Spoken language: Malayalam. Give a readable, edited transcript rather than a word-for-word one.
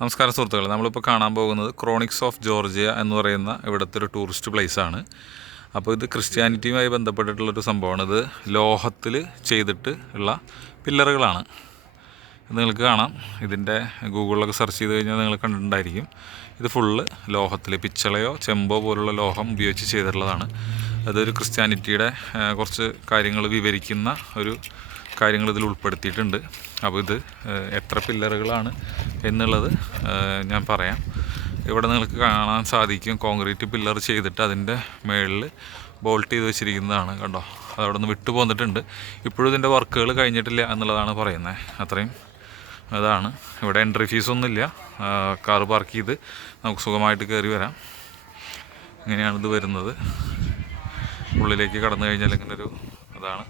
നമസ്കാരം സുഹൃത്തുക്കളെ, നമ്മളിപ്പോൾ കാണാൻ പോകുന്നത് ക്രോണിക്സ് ഓഫ് ജോർജിയ എന്ന് പറയുന്ന ഇവിടുത്തെ ഒരു ടൂറിസ്റ്റ് പ്ലേസാണ്. അപ്പോൾ ഇത് ക്രിസ്ത്യാനിറ്റിയുമായി ബന്ധപ്പെട്ടിട്ടുള്ളൊരു സംഭവമാണ്. ഇത് ലോഹത്തിൽ ചെയ്തിട്ട് ഉള്ള പില്ലറുകളാണ്. ഇത് നിങ്ങൾക്ക് കാണാം. ഇതിൻ്റെ ഗൂഗിളിലൊക്കെ സെർച്ച് ചെയ്ത് കഴിഞ്ഞാൽ നിങ്ങൾ കണ്ടിട്ടുണ്ടായിരിക്കും. ഇത് ഫുള്ള് ലോഹത്തിൽ പിച്ചളയോ ചെമ്പോ പോലുള്ള ലോഹം ഉപയോഗിച്ച് ചെയ്തിട്ടുള്ളതാണ്. അതൊരു ക്രിസ്ത്യാനിറ്റിയുടെ കുറച്ച് കാര്യങ്ങൾ വിവരിക്കുന്ന ഒരു കാര്യങ്ങൾ ഇതിൽ ഉൾപ്പെടുത്തിയിട്ടുണ്ട്. അപ്പോൾ ഇത് എത്ര പില്ലറുകളാണ് എന്നുള്ളത് ഞാൻ പറയാം. ഇവിടെ നിങ്ങൾക്ക് കാണാൻ സാധിക്കും, കോൺക്രീറ്റ് പില്ലർ ചെയ്തിട്ട് അതിൻ്റെ മുകളിൽ ബോൾട്ട് ചെയ്ത് വെച്ചിരിക്കുന്നതാണ്. കണ്ടോ, അതവിടെ നിന്ന് വിട്ടു പോന്നിട്ടുണ്ട്. ഇപ്പോഴും ഇതിൻ്റെ വർക്കുകൾ കഴിഞ്ഞിട്ടില്ല എന്നുള്ളതാണ് പറയുന്നത്. അത്രയും അതാണ്. ഇവിടെ എൻട്രി ഫീസൊന്നുമില്ല. കാർ പാർക്ക് ചെയ്ത് നമുക്ക് സുഖമായിട്ട് കയറി വരാം. ഇങ്ങനെയാണിത് വരുന്നത്. ഉള്ളിലേക്ക് കടന്നു കഴിഞ്ഞാൽ ഇങ്ങനൊരു അതാണ്.